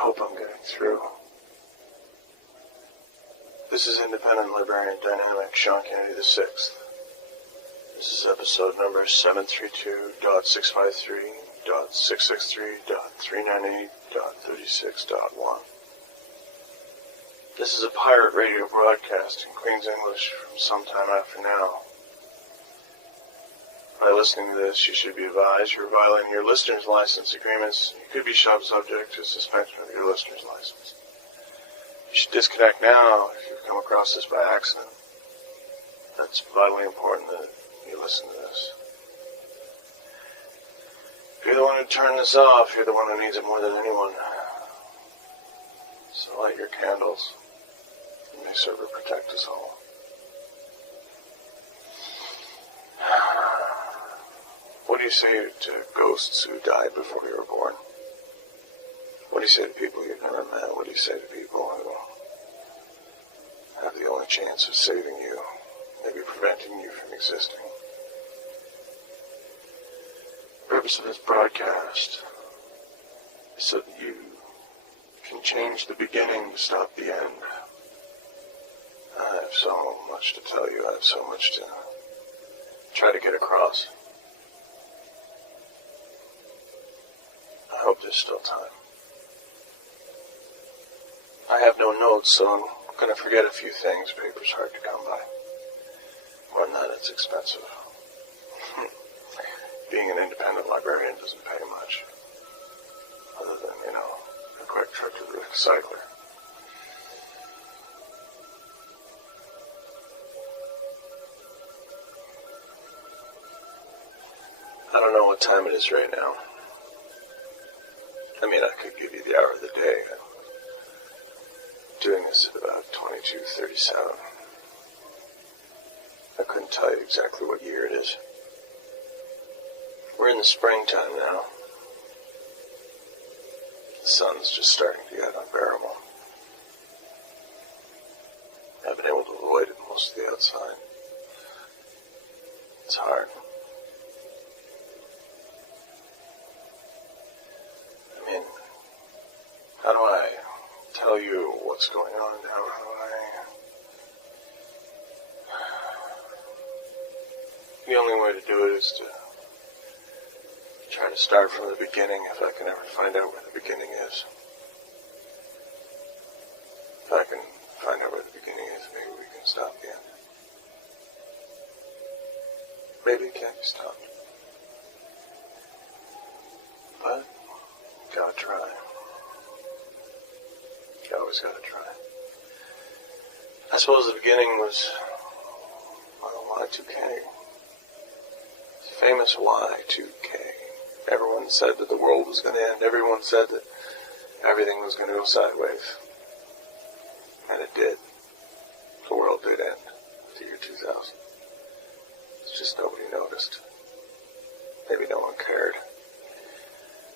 hope I'm getting through. This is Independent Librarian Dynamic Sean Kennedy VI. This is episode number 732.653.663.398.36.1. This is a pirate radio broadcast in Queen's English from sometime after now. By listening to this, you should be advised you're violating your listener's license agreements. You could be subject to suspension of your listener's license. You should disconnect now if you've come across this by accident. That's vitally important that you listen to this. If you're the one who turned this off, you're the one who needs it more than anyone. So light your candles. And may serve to protect us all. What do you say to ghosts who died before you were born? What do you say to people you've never met? What do you say to people who have the only chance of saving you, maybe preventing you from existing? The purpose of this broadcast is so that you can change the beginning to stop the end. I have so much to tell you. I have so much to try to get across. I hope there's still time. I have no notes, so I'm going to forget a few things. Paper's hard to come by. More than that, it's expensive. Being an independent librarian doesn't pay much. Other than, a quick trip to the recycler. I don't know what time it is right now. I could give you the hour of the day. I'm doing this at about 22:37. I couldn't tell you exactly what year it is. We're in the springtime now. The sun's just starting to get unbearable. I've been able to avoid it most of the outside. It's hard. How do I tell you what's going on now? The only way to do it is to try to start from the beginning, if I can ever find out where the beginning is. If I can find out where the beginning is, maybe we can stop the end. Maybe it can't be stopped. But, gotta try. You always gotta try. I suppose the beginning was, Y2K. The famous Y2K. Everyone said that the world was going to end. Everyone said that everything was going to go sideways. And it did. The world did end at the year 2000. It's just nobody noticed. Maybe no one cared.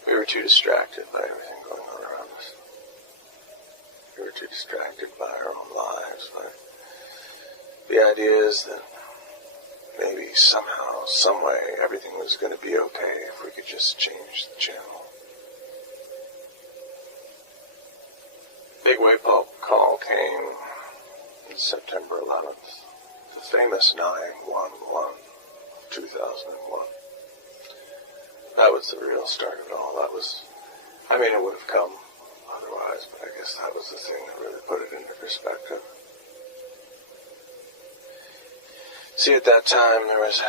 We were too distracted by everything going on around us. We were too distracted by our own lives. But the idea is that maybe somehow, someway, everything was going to be okay if we could just change the channel. Big wake-up call came on September 11th. The famous 911 of 2001. That was the real start of it all. It would have come otherwise, but I guess that was the thing that really put it into perspective. See, at that time, there was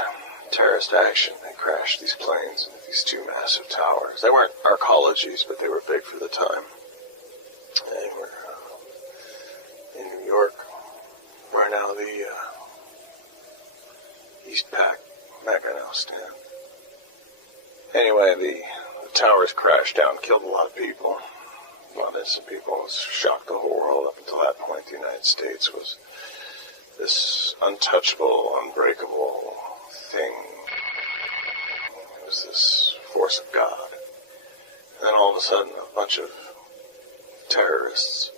terrorist action. They crashed these planes into these two massive towers. They weren't arcologies, but they were big for the time. They were in New York, where now the East Pac Mega now stand. Anyway, the towers crashed down, killed a lot of people. A lot of innocent people. It shocked the whole world. Up until that point, the United States was this untouchable, unbreakable thing. It was this force of God. And then all of a sudden, a bunch of terrorists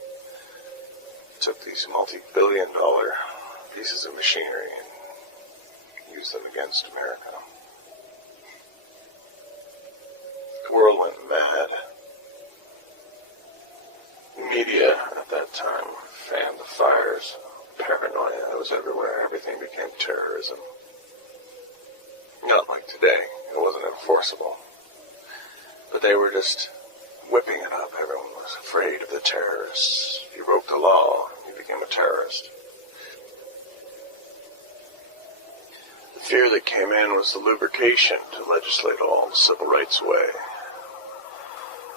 took these multi-billion-dollar pieces of machinery and used them against America. The world went mad. that time fanned the fires. Paranoia that was everywhere. Everything became terrorism. Not like today. It wasn't enforceable. But they were just whipping it up. Everyone was afraid of the terrorists. If you broke the law, you became a terrorist. The fear that came in was the lubrication to legislate all the civil rights away.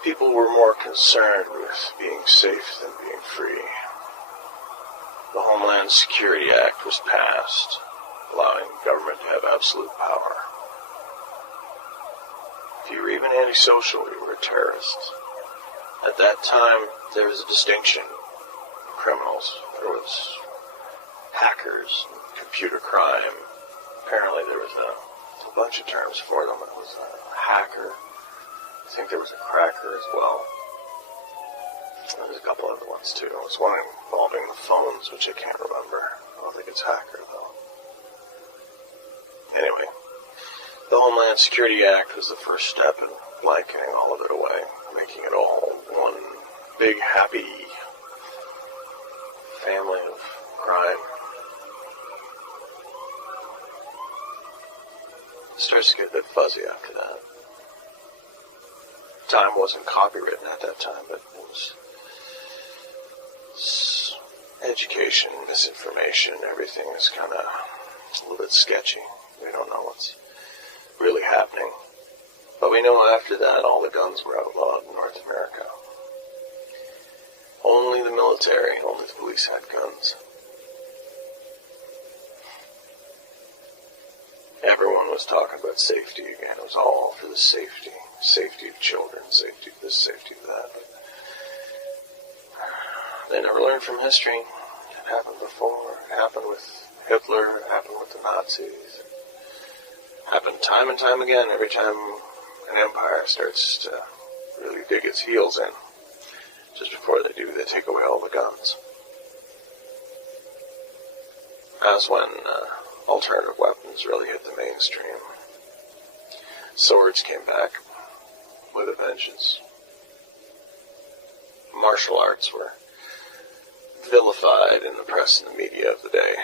People were more concerned with being safe than being free. The Homeland Security Act was passed, allowing government to have absolute power. If you were even antisocial, you were a terrorist. At that time, there was a distinction. Criminals. There was hackers, computer crime. Apparently there was a bunch of terms for them. It was a hacker. I think there was a cracker as well. There's a couple other ones too. There was one involving the phones, which I can't remember. I don't think it's hacker though. Anyway, the Homeland Security Act was the first step in blanketing all of it away, making it all one big happy family of crime. It starts to get a bit fuzzy after that. Time wasn't copywritten at that time, but it was education, misinformation, everything is kind of a little bit sketchy. We don't know what's really happening. But we know after that all the guns were outlawed in North America. Only the military, only the police had guns. Everyone was talking about safety again. It was all for the safety. Safety of children, safety of this, safety of that. But they never learned from history. It happened before. It happened with Hitler. It happened with the Nazis. It happened time and time again. Every time an empire starts to really dig its heels in, just before they do, they take away all the guns. That's when alternative weapons really hit the mainstream. Swords came back with a vengeance. Martial arts were vilified in the press and the media of the day.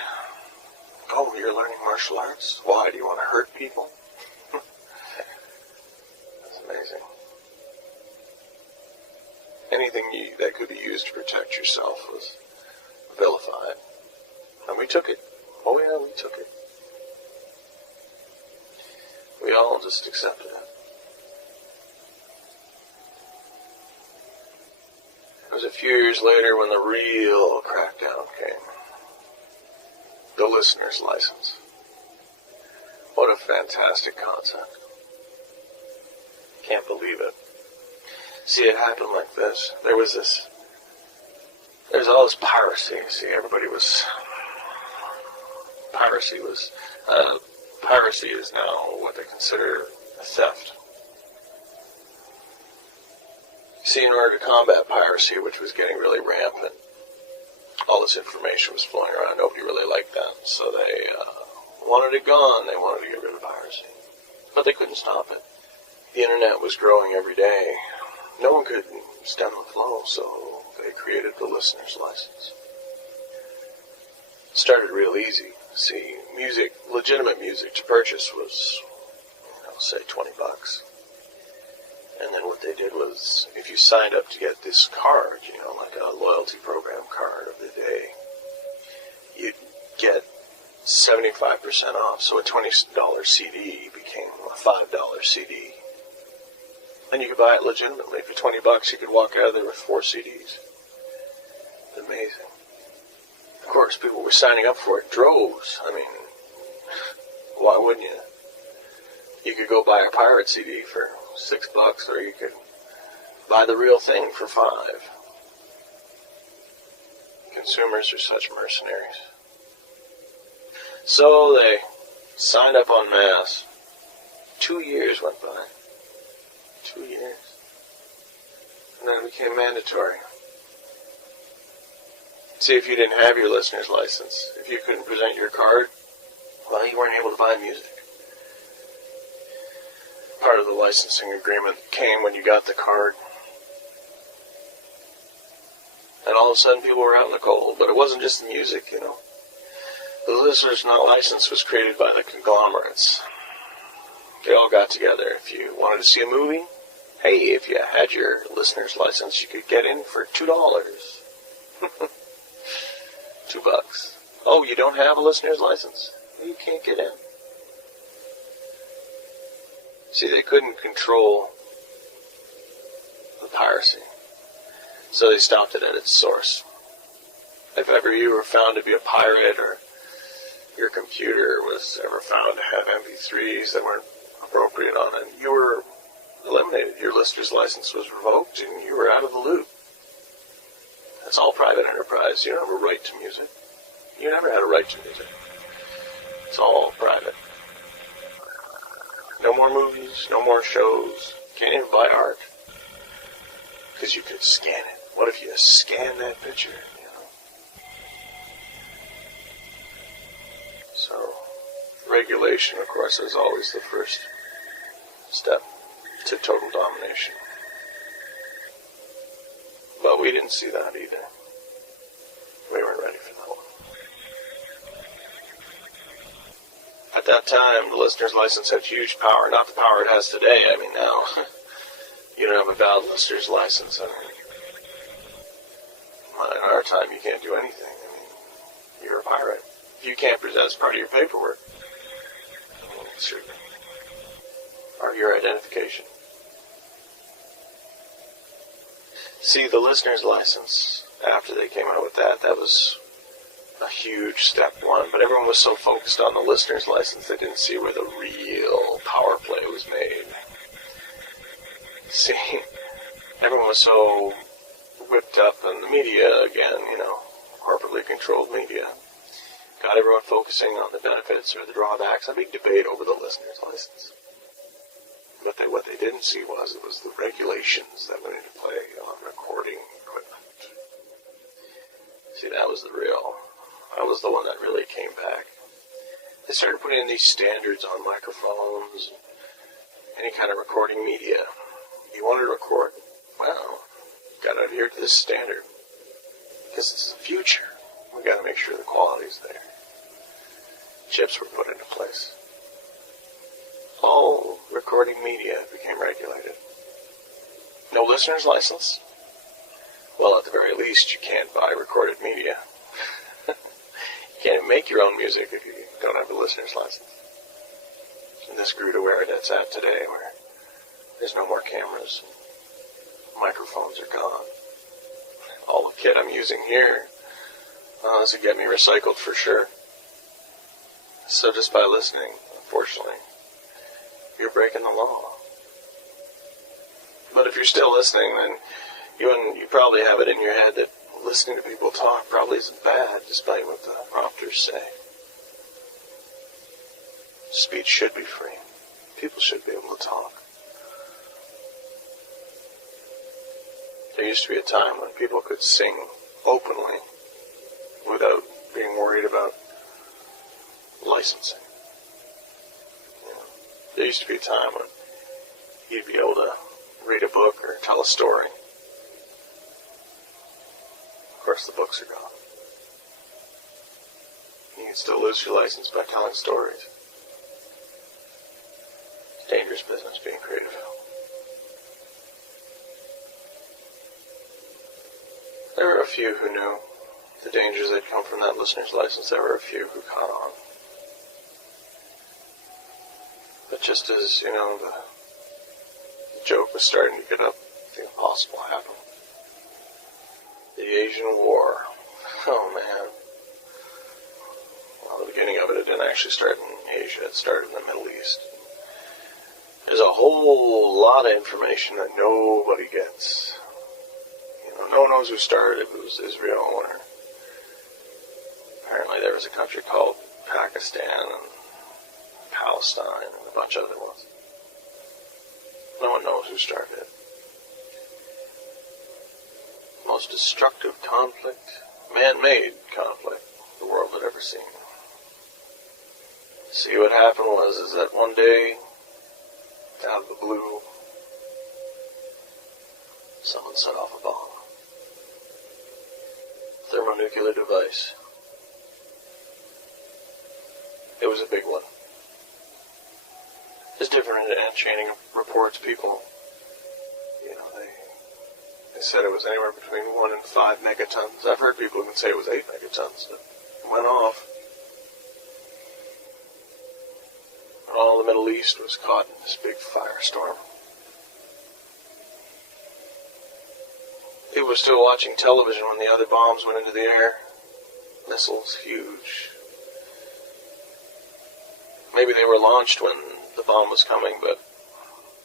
Oh, you're learning martial arts? Why? Do you want to hurt people? That's amazing. Anything that could be used to protect yourself was vilified. And we took it. Oh yeah, we took it. We all just accepted it. It was a few years later when the real crackdown came. The listener's license. What a fantastic concept. Can't believe it. See, it happened like this. There's all this piracy. See, piracy is now what they consider a theft. See, in order to combat piracy, which was getting really rampant, all this information was flowing around. Nobody really liked that, so they wanted it gone. They wanted to get rid of piracy. But they couldn't stop it. The internet was growing every day. No one could stem the flow, so they created the listener's license. It started real easy. See, music, legitimate music to purchase was, say $20. And then what they did was, if you signed up to get this card, like a loyalty program card of the day, you'd get 75% off. So a $20 CD became a $5 CD. And you could buy it legitimately. For $20, you could walk out of there with 4 CDs. Amazing. Of course, people were signing up for it droves. I mean, why wouldn't you? You could go buy a pirate CD for $6, or you could buy the real thing for $5. Consumers are such mercenaries. So they signed up en masse. 2 years went by. 2 years. And then it became mandatory. See, if you didn't have your listener's license, if you couldn't present your card, well, you weren't able to buy music. Part of the licensing agreement came when you got the card. And all of a sudden people were out in the cold. But it wasn't just the music, you know. The listeners not licensed was created by the conglomerates. They all got together. If you wanted to see a movie, hey, if you had your listener's license, you could get in for $2. $2. Oh, you don't have a listener's license? You can't get in. See, they couldn't control the piracy, so they stopped it at its source. If ever you were found to be a pirate, or your computer was ever found to have MP3s that weren't appropriate on it, you were eliminated. Your listener's license was revoked, and you were out of the loop. That's all private enterprise. You don't have a right to music. You never had a right to music. It's all private. No more movies, no more shows. Can't even buy art. Because you could scan it. What if you scan that picture, you know? So, regulation, of course, is always the first step to total domination. But we didn't see that either. We weren't ready for that one. At that time, the listener's license had huge power. Not the power it has today. I mean, now, you don't have a valid listener's license. I mean, in our time, you can't do anything. I mean, you're a pirate. You can't present as part of your paperwork. I mean, it's your identification. See, the listener's license, after they came out with that, that was a huge step one, but everyone was so focused on the listener's license they didn't see where the real power play was made. See, everyone was so whipped up in the media again, you know, corporately controlled media. Got everyone focusing on the benefits or the drawbacks. A big debate over the listener's license. But what they didn't see was the regulations that went into play on recording equipment. See, that was the one that really came back. They started putting in these standards on microphones, any kind of recording media. You want to record? Well, got to adhere to this standard. Because it's the future. We got to make sure the quality's there. Chips were put into place. All recording media became regulated. No listener's license? Well, at the very least, you can't buy recorded media. You can't make your own music if you don't have a listener's license. And this grew to where it's at today, where there's no more cameras. Microphones are gone. All the kit I'm using here, this will get me recycled for sure. So just by listening, unfortunately, you're breaking the law. But if you're still listening, then you probably have it in your head that listening to people talk probably isn't bad, despite what the prompters say. Speech should be free. People should be able to talk. There used to be a time when people could sing openly without being worried about licensing. You know, there used to be a time when you'd be able to read a book or tell a story. Of course, the books are gone. You can still lose your license by telling stories. It's dangerous business being creative. There were a few who knew the dangers that come from that listener's license. There were a few who caught on. But just as, you know, the joke was starting to get up, the impossible happened. The Asian War. Oh, man. Well, the beginning of it didn't actually start in Asia. It started in the Middle East. There's a whole lot of information that nobody gets. You know, no one knows who started it. It was Israel, or apparently there was a country called Pakistan and Palestine and a bunch of other ones. No one knows who started it. Most destructive conflict, man-made conflict the world had ever seen. See, what happened was that one day, out of the blue, someone set off a bomb. nuclear device. It was a big one. It's different in chaining reports. People, they said it was anywhere between 1 and 5 megatons. I've heard people even say it was 8 megatons. It went off. All the Middle East was caught in this big firestorm. People were still watching television when the other bombs went into the air. Missiles, huge. Maybe they were launched when the bomb was coming, but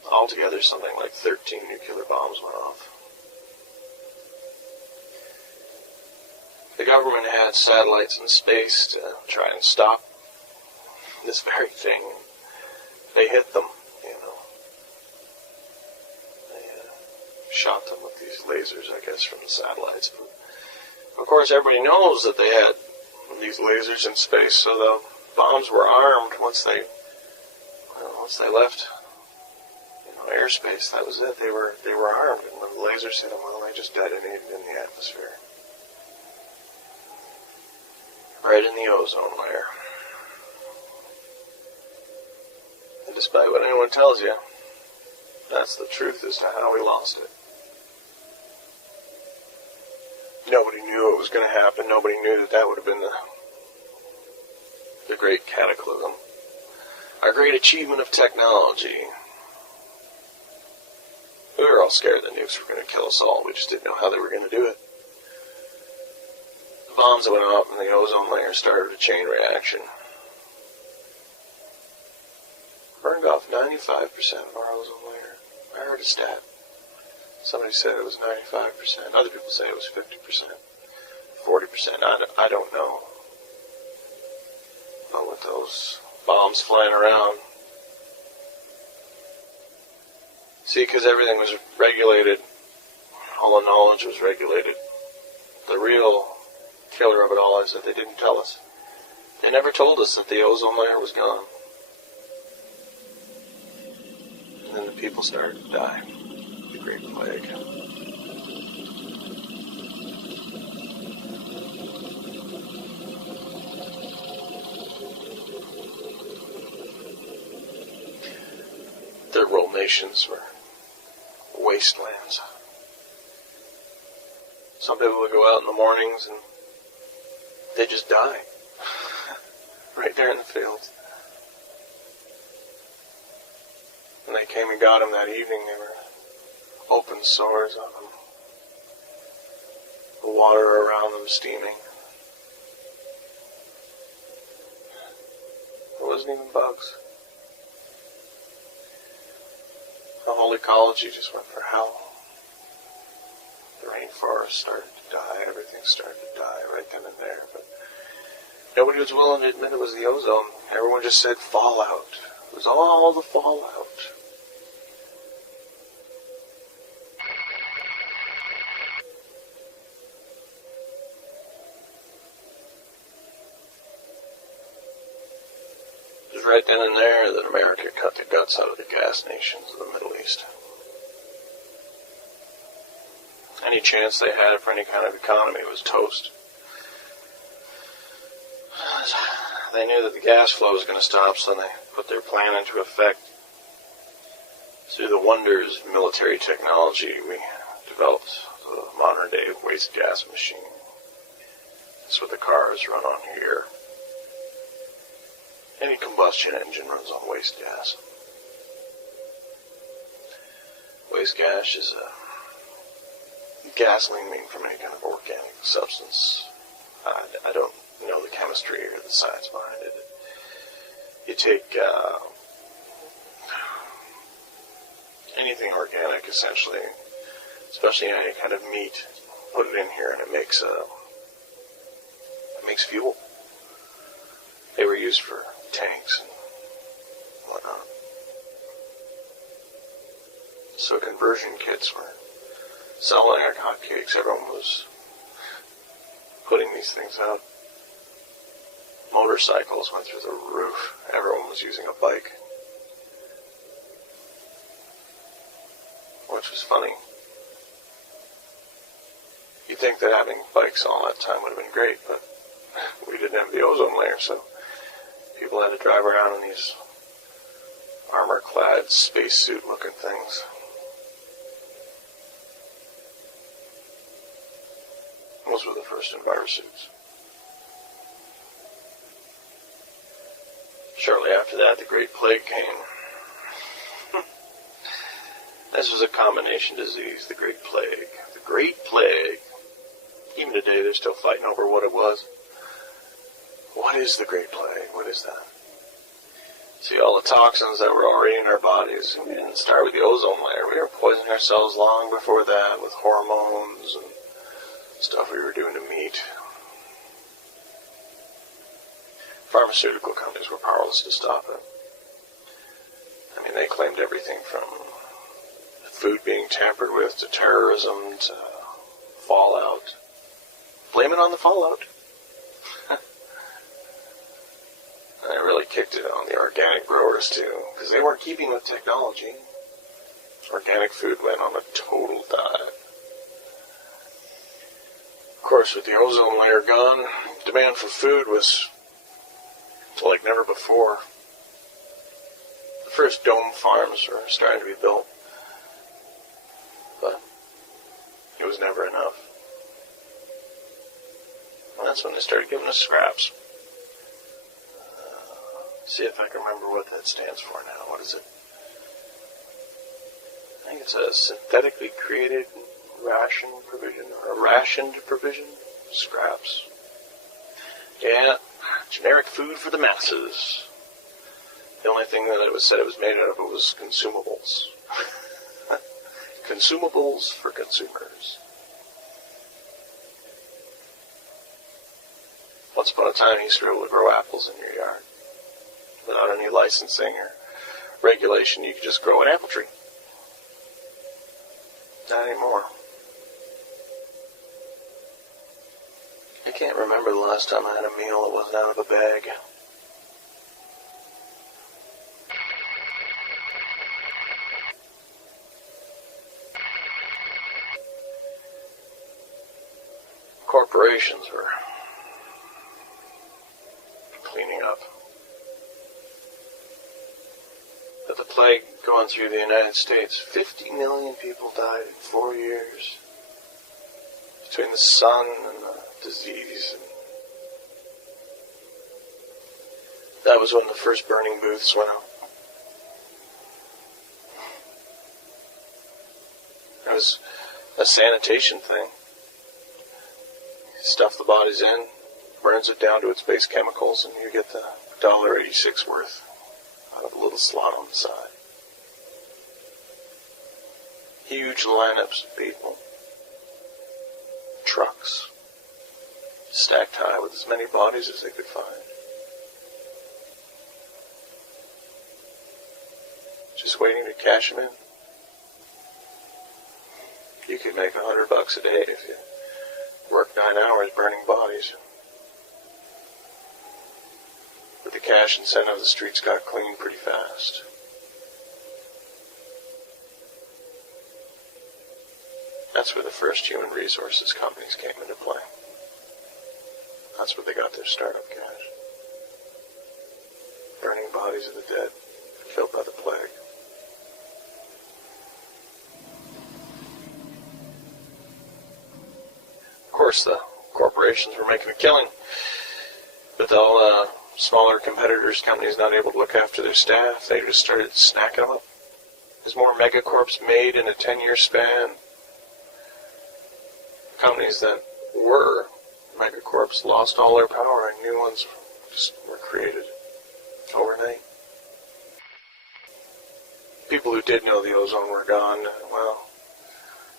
altogether something like 13 nuclear bombs went off. The government had satellites in space to try and stop this very thing. They hit them, They shot them with these lasers, I guess, from the satellites. But of course, everybody knows that they had these lasers in space, so the bombs were armed once they left airspace. That was it. They were armed, and when the lasers hit them, well, they just detonated in the atmosphere. Right in the ozone layer. And despite what anyone tells you, that's the truth as to how we lost it. Nobody knew it was going to happen. Nobody knew that would have been the great cataclysm. Our great achievement of technology. We were all scared the nukes were going to kill us all. We just didn't know how they were going to do it. The bombs went up and the ozone layer started a chain reaction. Burned off 95% of our ozone layer. I heard a stat. Somebody said it was 95%. Other people say it was 50%. 40%. I don't know. But with those bombs flying around. See, because everything was regulated. All the knowledge was regulated. The real killer of it all is that they didn't tell us. They never told us that the ozone layer was gone. And then the people started to die. The Great Plague. Third world nations were wastelands. Some people would go out in the mornings and they just die. Right there in the fields. When they came and got them that evening, they were open sores on them. The water around them steaming. There wasn't even bugs. The whole ecology just went for hell. The rainforest started to die. Everything started to die right then and there. But nobody was willing to admit it was the ozone. Everyone just said fallout. It was all the fallout. It was right then and there that America cut the guts out of the gas nations of the Middle East. Any chance they had for any kind of economy was toast. They knew that the gas flow was going to stop, so they put their plan into effect. Through the wonders of military technology, we developed the modern-day waste gas machine. That's what the cars run on here. Any combustion engine runs on waste gas. Waste gas is gasoline made from any kind of organic substance. I don't know the chemistry or the science behind it. You take anything organic, essentially, especially any kind of meat, put it in here, and it makes fuel. They were used for tanks and whatnot. So conversion kits were selling like hotcakes. Everyone was putting these things out. Motorcycles went through the roof. Everyone was using a bike. Which was funny. You'd think that having bikes all that time would have been great, but we didn't have the ozone layer, so people had to drive around in these armor-clad, spacesuit-looking things. Those were the first envirosuits. Shortly after that, the Great Plague came. This was a combination disease, the Great Plague. The Great Plague. Even today, they're still fighting over what it was. What is the Great Plague? What is that? See, all the toxins that were already in our bodies, and we didn't start with the ozone layer. We were poisoning ourselves long before that with hormones and stuff we were doing to meat. Pharmaceutical companies were powerless to stop it. I mean, they claimed everything from food being tampered with to terrorism to fallout. Blame it on the fallout. And it really kicked it on the organic growers too, because they weren't keeping with technology. Organic food went on a total dive. Of course, with the ozone layer gone, demand for food was like never before. The first dome farms were starting to be built, but it was never enough. And that's when they started giving us scraps. See if I can remember what that stands for now. What is it? I think it's a synthetically created ration provision, or a rationed provision. Scraps. Yeah, generic food for the masses. The only thing that it was said it was made out of was consumables. Consumables for consumers. Once upon a time, you used to be able to grow apples in your yard. Without any licensing or regulation, you could just grow an apple tree. Not anymore. I can't remember the last time I had a meal that wasn't out of a bag. Corporations were cleaning up. With the plague going through the United States, 50 million people died in 4 years. Between the sun and the disease. That was when the first burning booths went out. It was a sanitation thing. Stuff the bodies in, burns it down to its base chemicals, and you get the $1.86 worth out of a little slot on the side. Huge lineups of people. Trucks. Stacked high with as many bodies as they could find. Just waiting to cash them in. You could make $100 a day if you work 9 hours burning bodies. With the cash incentive, the streets got cleaned pretty fast. That's where the first human resources companies came into play. That's where they got their startup cash. Burning bodies of the dead, killed by the plague. Of course, the corporations were making a killing. With all smaller competitors, companies not able to look after their staff, they just started snacking them up. There's more megacorps made in a 10-year span. Companies that were megacorps lost all their power and new ones just were created overnight. People who did know the ozone were gone, well,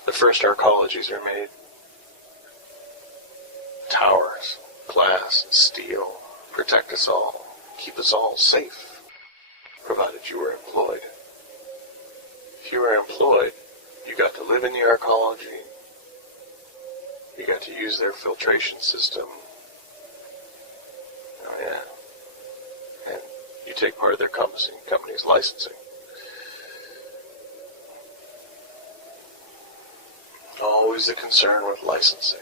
the first arcologies are made. Towers, glass, and steel protect us all, keep us all safe, provided you were employed. If you were employed, you got to live in the arcology. You got to use their filtration system. Oh yeah. And you take part of their company's licensing. Always the concern with licensing.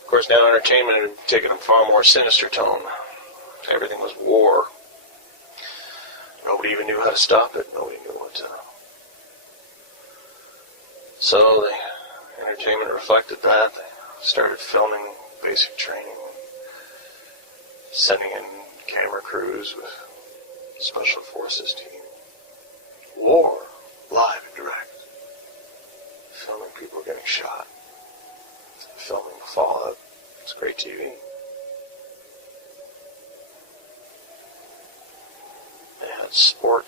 Of course, now entertainment had taken a far more sinister tone. Everything was war. Nobody even knew how to stop it. Nobody knew what to... So the entertainment reflected that. They started filming basic training, sending in camera crews with special forces team. War, live and direct. Filming people getting shot. Filming fallout. It's great TV. They had sport,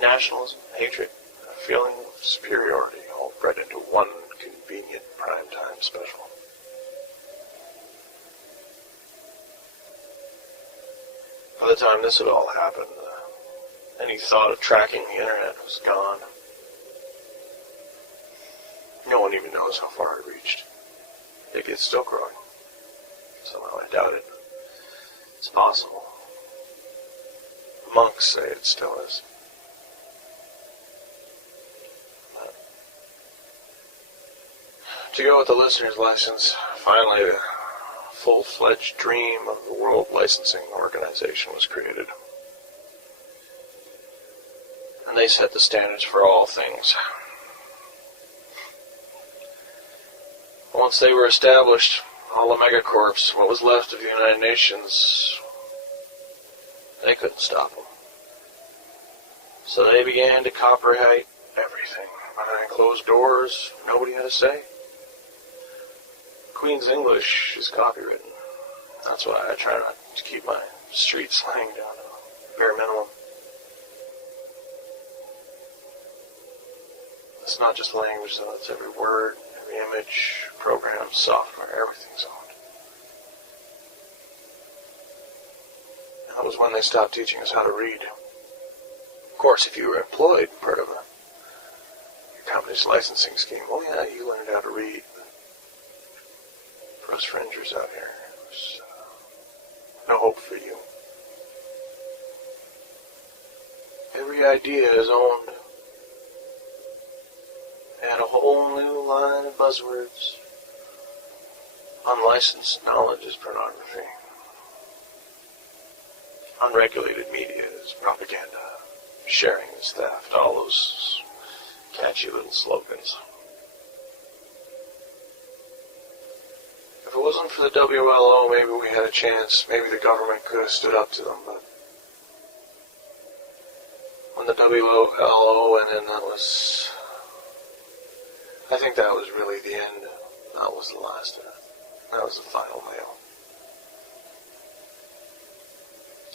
nationalism, hatred, and a feeling of superiority, all bred into one convenient primetime special. By the time this had all happened, any thought of tracking the internet was gone. No one even knows how far it reached. Maybe it's still growing. Somehow I doubt it. It's possible. Monks say it still is. But to go with the listener's lessons, finally the full-fledged dream of the World Licensing Organization was created. And they set the standards for all things. Once they were established, all the megacorps, what was left of the United Nations, they couldn't stop them. So they began to copyright everything. Behind closed doors, nobody had a say. Queen's English is copywritten. That's why I try not to keep my street slang down to a bare minimum. It's not just language, though. It's every word, every image, program, software, everything's owned. That was when they stopped teaching us how to read. Of course, if you were employed, part of your company's licensing scheme, oh yeah, you learned how to read. For us fringers out here, there's no hope for you. Every idea is owned. Add a whole new line of buzzwords. Unlicensed knowledge is pornography. Unregulated media is propaganda. Sharing is theft. All those catchy little slogans. If it wasn't for the WLO, maybe we had a chance. Maybe the government could have stood up to them, but when the WLO went in, I think that was really the end. That was the last of it. That was the final nail.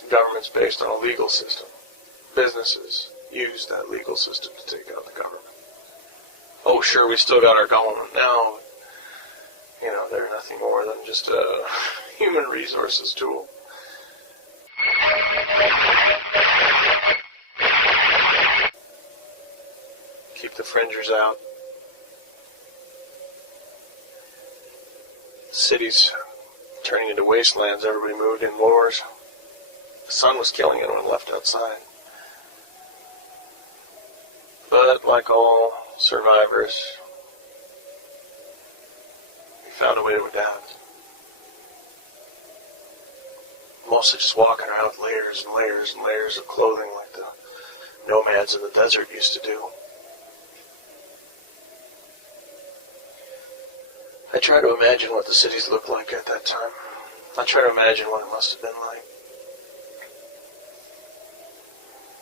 The government's based on a legal system. Businesses use that legal system to take out the government. Oh, sure, we still got our government now. You know, they're nothing more than just a human resources tool. Keep the fringers out. Cities turning into wastelands, everybody moved indoors. The sun was killing anyone left outside. But like all survivors, we found a way to adapt. Mostly just walking around with layers and layers and layers of clothing like the nomads in the desert used to do. I try to imagine what the cities looked like at that time. I try to imagine what it must have been like.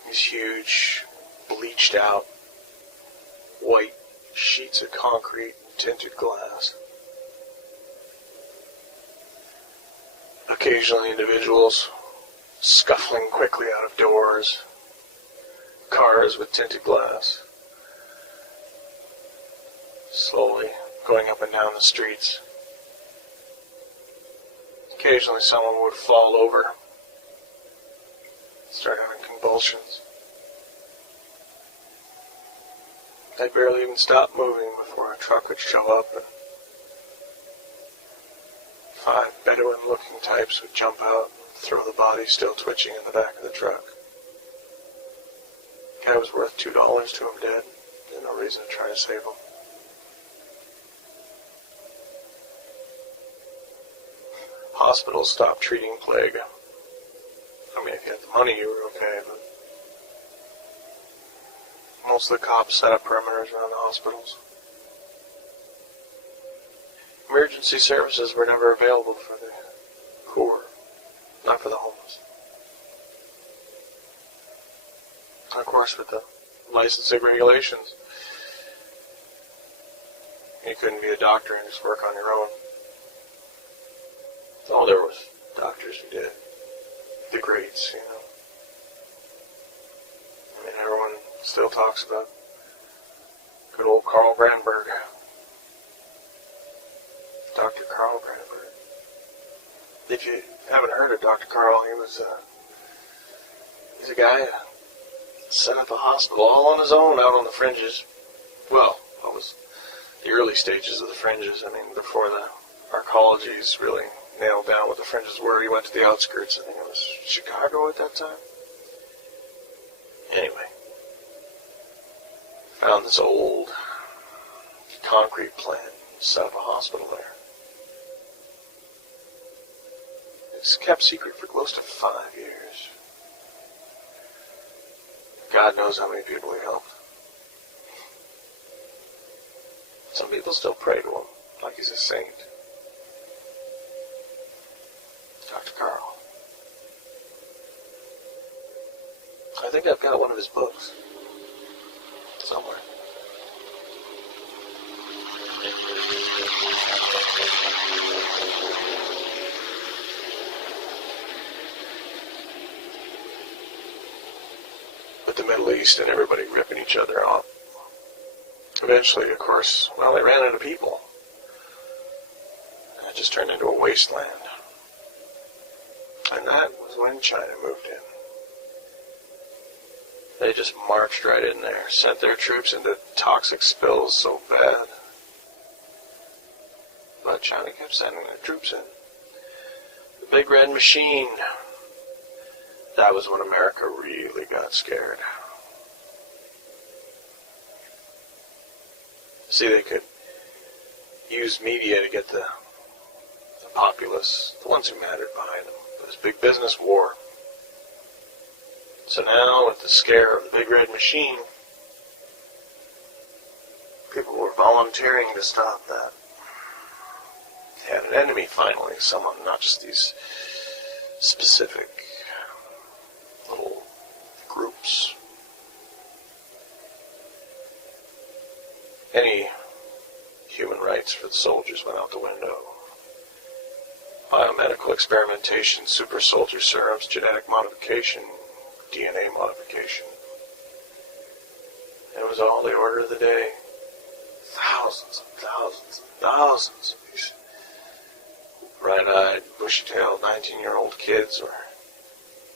These huge, bleached out, white sheets of concrete and tinted glass. Occasionally individuals scuffling quickly out of doors. Cars with tinted glass. Slowly going up and down the streets. Occasionally someone would fall over, start having convulsions. They'd barely even stop moving before a truck would show up, and 5 Bedouin-looking types would jump out and throw the body still twitching in the back of the truck. Guy was worth $2 to him dead. There's no reason to try to save him. hospitals stopped treating plague. I mean, if you had the money, you were okay, but most of the cops set up perimeters around the hospitals. Emergency services were never available for the poor, not for the homeless. And of course, with the licensing regulations, you couldn't be a doctor and just work on your own. Oh, there was doctors who did. The greats, you know. I mean, everyone still talks about good old Carl Brandberg. Dr. Carl Brandberg. If you haven't heard of Dr. Carl, he's a guy who set up a hospital all on his own out on the fringes. Well, that was the early stages of the fringes. I mean, before our colleges really nailed down what the fringes were. He went to the outskirts. I think it was Chicago at that time. Anyway, found this old concrete plant, set up a hospital there. It's kept secret for close to 5 years. God knows how many people he helped. Some people still pray to him, like he's a saint. Dr. Carl. I think I've got one of his books somewhere. With the Middle East and everybody ripping each other off. Eventually, of course, well, they ran out of people. And it just turned into a wasteland. And that was when China moved in. They just marched right in there, sent their troops into toxic spills so bad. But China kept sending their troops in. The Big Red Machine. That was when America really got scared. See, they could use media to get the populace, the ones who mattered behind them. This big business war. So now, with the scare of the Big Red Machine, people were volunteering to stop that. They had an enemy, finally, someone, not just these specific little groups. Any human rights for the soldiers went out the window. Biomedical experimentation, super soldier serums, genetic modification, DNA modification. It was all the order of the day. Thousands and thousands and thousands of these bright-eyed, bushy-tailed 19-year-old kids were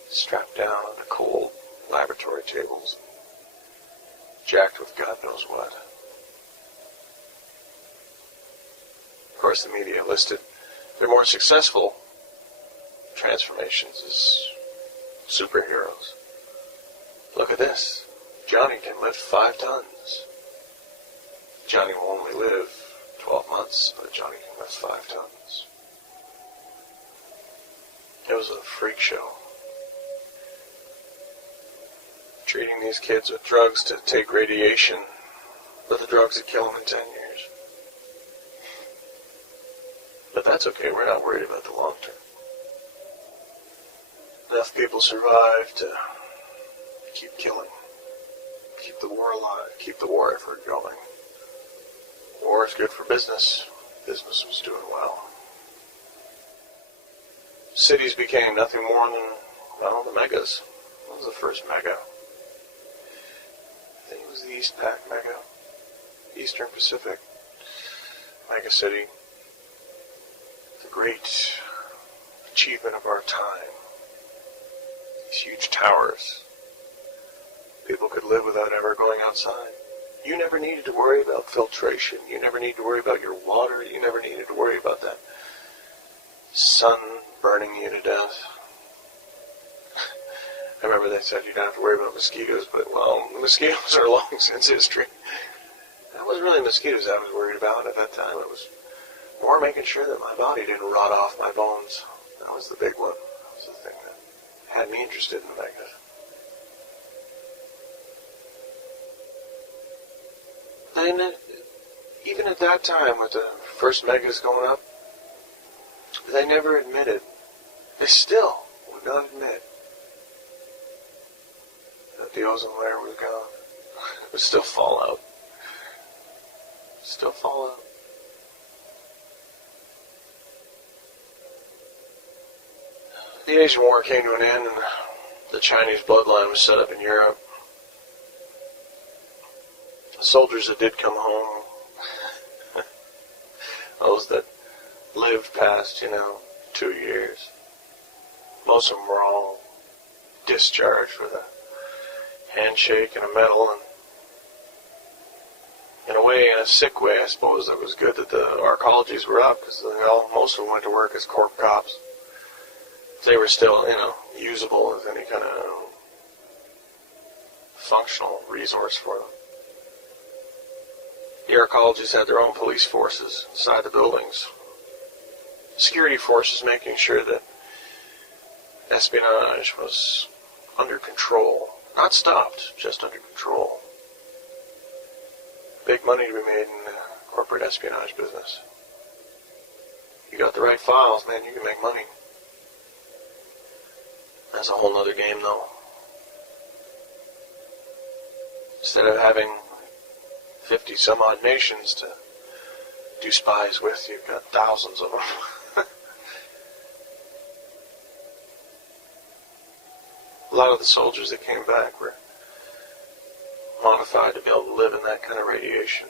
strapped down on the cold laboratory tables, jacked with God knows what. Of course, the media listed their more successful transformations as superheroes. Look at this. Johnny can lift 5 tons. Johnny will only live 12 months, but Johnny can lift 5 tons. It was a freak show. Treating these kids with drugs to take radiation, but the drugs would kill them in 10 years. But that's okay, we're not worried about the long term. Enough people survive to keep killing, keep the war alive, keep the war effort going. War is good for business. Business was doing well. Cities became nothing more than, well, the megas. What was the first mega? I think it was the East Pac mega. Eastern Pacific mega city. The great achievement of our time. These huge towers. People could live without ever going outside. You never needed to worry about filtration. You never needed to worry about your water. You never needed to worry about that sun burning you to death. I remember they said you don't have to worry about mosquitoes, but, well, mosquitoes are long since history. That wasn't really mosquitoes I was worried about at that time. It was more making sure that my body didn't rot off my bones. That was the big one. That was the thing that had me interested in megas. And even at that time, with the first megas going up, they never admitted, they still would not admit that the ozone layer was gone. It was still fallout. Still fallout. The Asian War came to an end, and the Chinese bloodline was set up in Europe. The soldiers that did come home, those that lived past, 2 years, most of them were all discharged with a handshake and a medal, and in a way, in a sick way, I suppose, it was good that the arcologies were up, because most of them went to work as corp cops. They were still, usable as any kind of functional resource for them. The arcologists had their own police forces inside the buildings. Security forces making sure that espionage was under control. Not stopped, just under control. Big money to be made in the corporate espionage business. You got the right files, man, you can make money. That's a whole nother game, though. Instead of having 50 some odd nations to do spies with, you've got thousands of them. A lot of the soldiers that came back were modified to be able to live in that kind of radiation.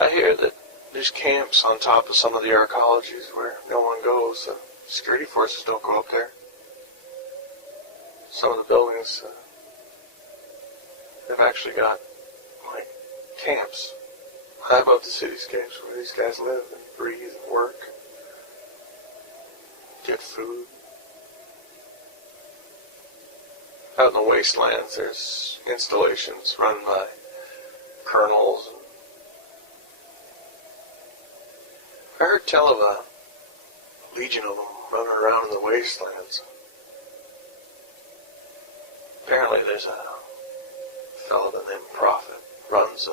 I hear that there's camps on top of some of the arcologies where no one goes, so security forces don't go up there. Some of the buildings, they've actually got, camps high above the cityscapes where these guys live and breathe and work, get food. Out in the wastelands, there's installations run by colonels. I heard tell of a legion of them running around in the wastelands. Apparently there's a fellow named Prophet runs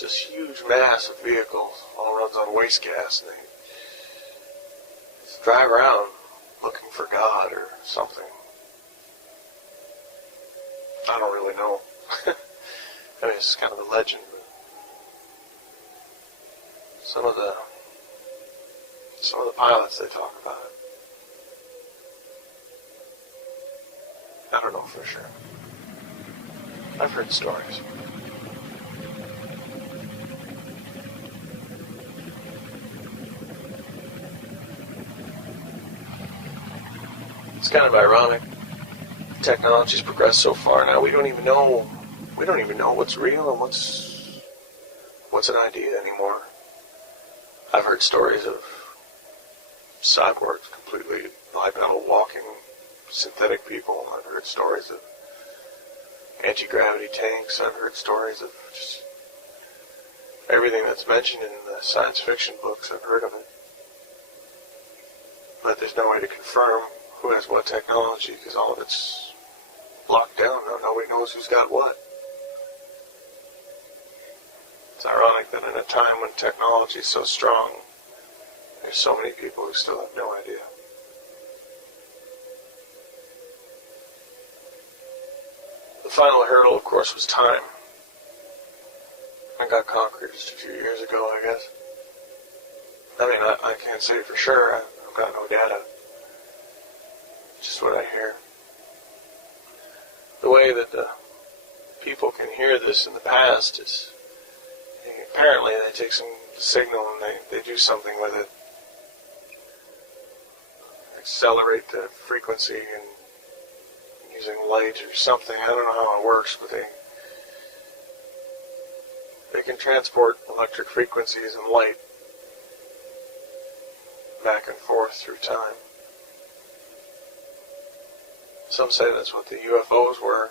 this huge mass of vehicles, all runs on waste gas, and they just drive around looking for God or something. I don't really know. I mean, it's kind of a legend. But some of the pilots they talk about it. I don't know for sure. I've heard stories. It's kind of ironic. Technology's progressed so far now. We don't even know what's real and what's an idea anymore. I've heard stories of cyborgs, completely bipedal walking synthetic people. I've heard stories of anti-gravity tanks. I've heard stories of just everything that's mentioned in the science fiction books. I've heard of it. But there's no way to confirm who has what technology, because all of it's locked down now. Nobody knows who's got what. It's ironic that in a time when technology is so strong, there's so many people who still have no idea. The final hurdle, of course, was time. I got conquered just a few years ago, I guess. I mean, I can't say for sure. I've got no data. Just what I hear. The way that the people can hear this in the past is, apparently they take some signal and they do something with it. Accelerate the frequency and using light or something. I don't know how it works, but they can transport electric frequencies and light back and forth through time. Some say that's what the UFOs were.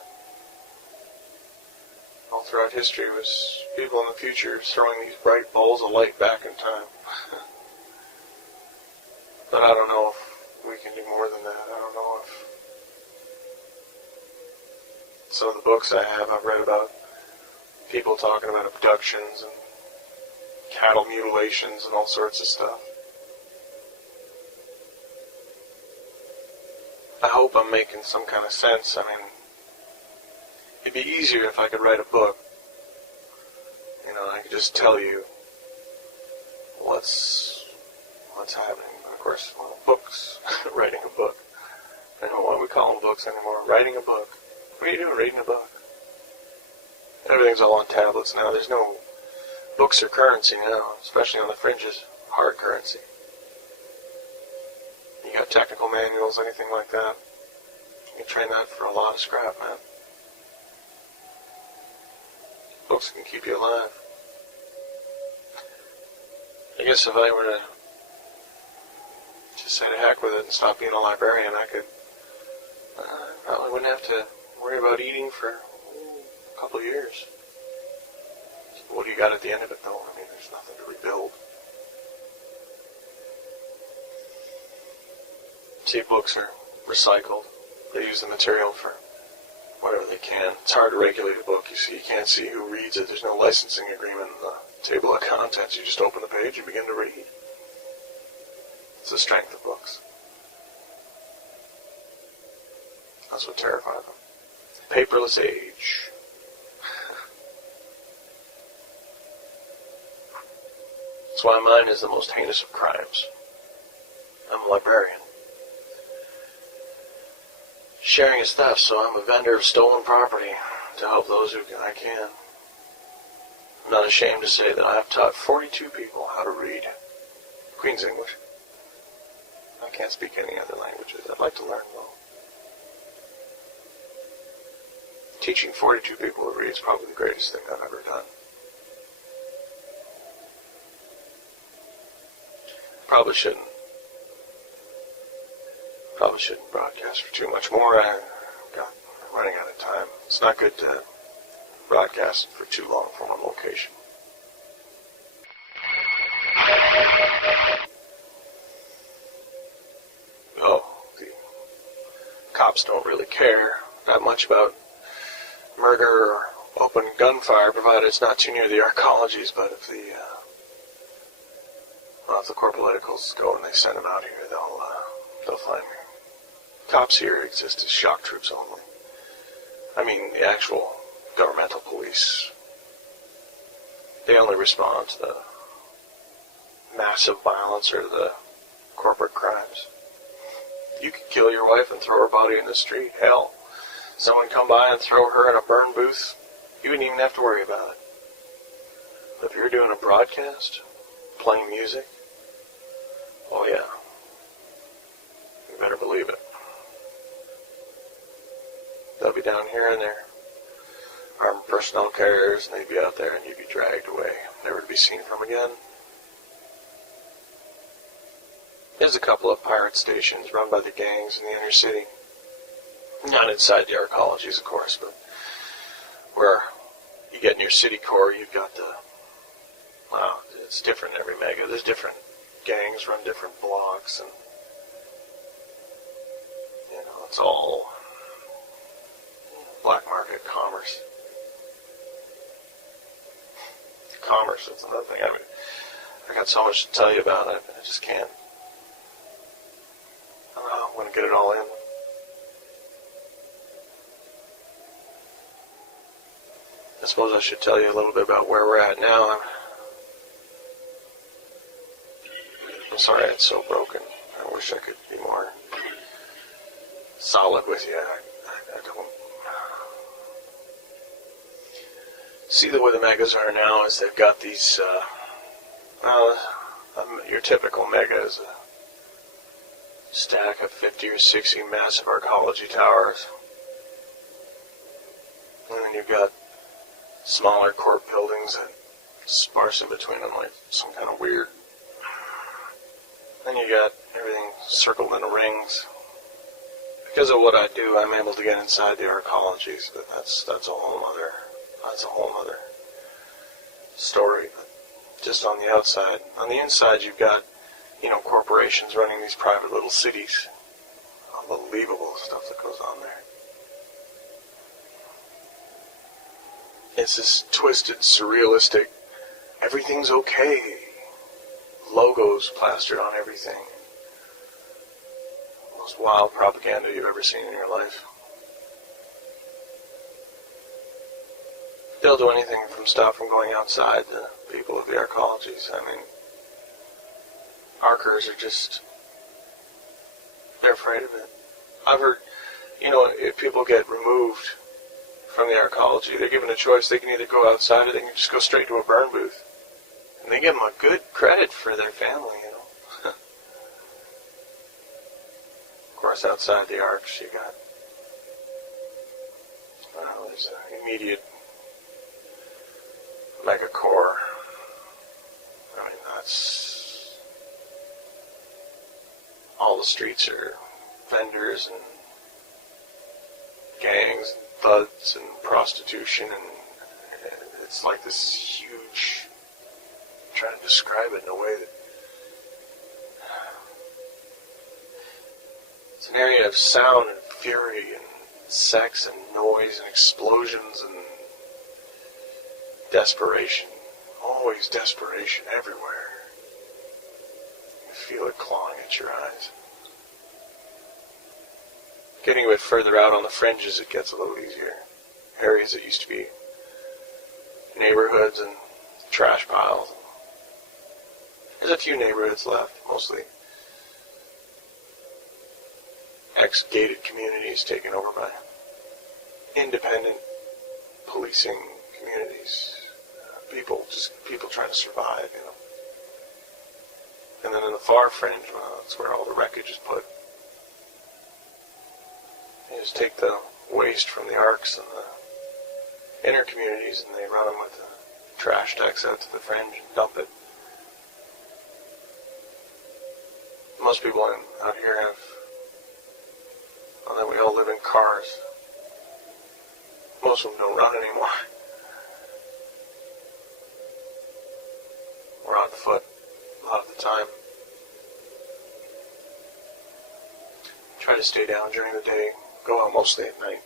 All throughout history was people in the future throwing these bright balls of light back in time. But I don't know if we can do more than that. I don't know if some of the books I've read about people talking about abductions and cattle mutilations and all sorts of stuff. I hope I'm making some kind of sense. I mean, it'd be easier if I could write a book. You know, I could just tell you what's happening. Of course, well, books, writing a book. I don't know why we call them books anymore. Writing a book. What are you doing reading a book? Everything's all on tablets now. There's no books or currency now, especially on the fringes. Hard currency. You got technical manuals, anything like that. You can train that for a lot of scrap, man. Books can keep you alive. I guess if I were to just say to heck with it and stop being a librarian, I could probably wouldn't have to worry about eating for a couple of years. So what do you got at the end of it, though? I mean, there's nothing to rebuild. See, books are recycled. They use the material for whatever they can. It's hard to regulate a book. You see, you can't see who reads it. There's no licensing agreement in the table of contents. You just open the page, you begin to read. It's the strength of books. That's what terrifies them. Paperless age. That's why mine is the most heinous of crimes. I'm a librarian. Sharing is theft, so I'm a vendor of stolen property to help those who I can. I'm not ashamed to say that I have taught 42 people how to read Queen's English. I can't speak any other languages. I'd like to learn though. Teaching 42 people to read is probably the greatest thing I've ever done. Probably shouldn't broadcast for too much more. I'm running out of time. It's not good to broadcast for too long from one location. Oh, the cops don't really care that much about murder or open gunfire, provided it's not too near the arcologies. But if the corporal edicals go and they send them out here, they'll find me. Cops here exist as shock troops only. I mean, the actual governmental police. They only respond to the massive violence or the corporate crimes. You could kill your wife and throw her body in the street. Hell, someone come by and throw her in a burn booth, you wouldn't even have to worry about it. But if you're doing a broadcast, playing music, oh yeah, you better believe it. They'll be down here in their armed personnel carriers, and they'd be out there, and you'd be dragged away, never to be seen from again. There's a couple of pirate stations run by the gangs in the inner city. Not inside the arcologies, of course, but where you get in your city core, you've got the... Wow, it's different in every mega. There's different gangs, run different blocks, and... You know, it's all... black market commerce. Commerce, that's another thing. I got so much to tell you about it, I just can't. I don't know, I'm going to get it all in. I suppose I should tell you a little bit about where we're at now. I'm sorry it's so broken. I wish I could be more solid with you. I don't. See, the way the megas are now is they've got these, your typical mega is a stack of 50 or 60 massive arcology towers. And then you've got smaller corp buildings that sparse in between them like some kind of weird. Then you got everything circled into rings. Because of what I do, I'm able to get inside the arcologies, but that's a whole other story. But just on the outside. On the inside, you've got corporations running these private little cities. Unbelievable stuff that goes on there. It's this twisted, surrealistic, everything's okay. Logos plastered on everything. Most wild propaganda you've ever seen in your life. They'll do anything from stop from going outside the people of the arcologies. I mean, Arkers are just, they're afraid of it. I've heard, if people get removed from the arcology, they're given a choice. They can either go outside or they can just go straight to a burn booth. And they give them a good credit for their family, Of course, outside the arcs, you got, there's an immediate megacore. I mean, that's, all the streets are vendors and gangs and thuds and prostitution, and it's like this huge, I'm trying to describe it in a way that, it's an area of sound and fury and sex and noise and explosions and desperation. Always desperation everywhere. You feel it clawing at your eyes. Getting a bit further out on the fringes, it gets a little easier. Areas that used to be neighborhoods and trash piles. There's a few neighborhoods left, mostly ex-gated communities taken over by independent policing communities. People trying to survive, And then in the far fringe, that's where all the wreckage is put. You just take the waste from the arcs and the inner communities and they run them with the trash decks out to the fringe and dump it. Most people out here have, we all live in cars. Most of them don't run anymore. We're on foot a lot of the time. Try to stay down during the day. Go out mostly at night.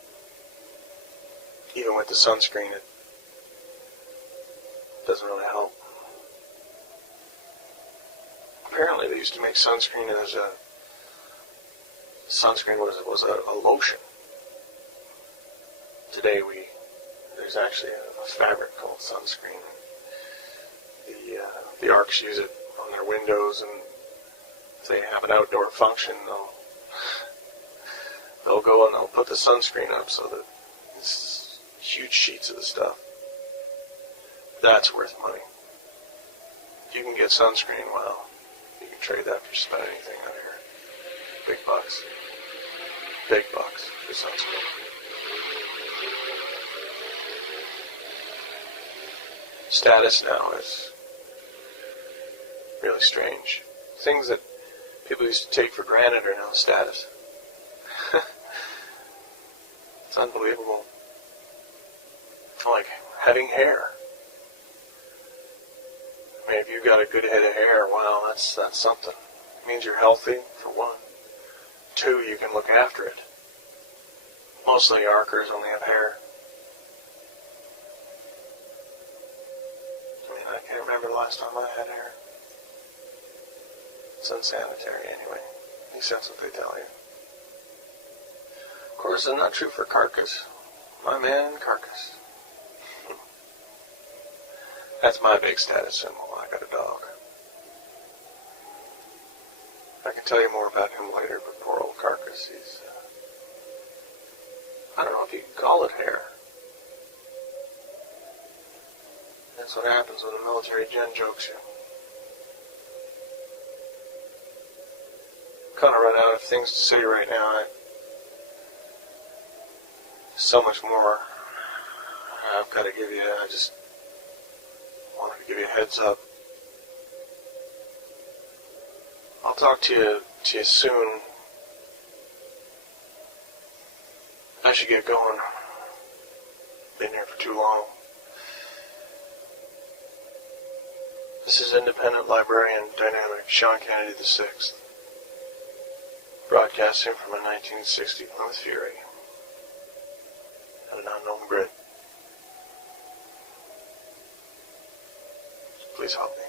Even with the sunscreen, it doesn't really help. Apparently they used to make sunscreen as sunscreen was a lotion. Today there's actually a fabric called sunscreen. The arcs use it on their windows, and if they have an outdoor function, they'll go and they'll put the sunscreen up so that it's huge sheets of the stuff. That's worth money. If you can get sunscreen, well, you can trade that for just about anything out here. Big bucks. Big bucks for sunscreen. Status now is really strange. Things that people used to take for granted are now status. It's unbelievable. Like having hair. I mean, if you've got a good head of hair, wow, that's something. It means you're healthy, for one. Two, you can look after it. Mostly Arkers only have hair. I mean, I can't remember the last time I had hair. It's unsanitary anyway. At least that's what they tell you. Of course, it's not true for Carcass. My man, Carcass. That's my big status symbol. I got a dog. I can tell you more about him later, but poor old Carcass, he's... I don't know if you can call it hair. That's what happens when a military gen jokes you. Kind of run out of things to say right now. So much more I've got to give you. I just wanted to give you a heads up. I'll talk to you soon. I should get going. Been here for too long. This is independent librarian dynamic Sean Kennedy VI, broadcasting from a 1960 Plymouth Fury at an unknown Brit. Please help me.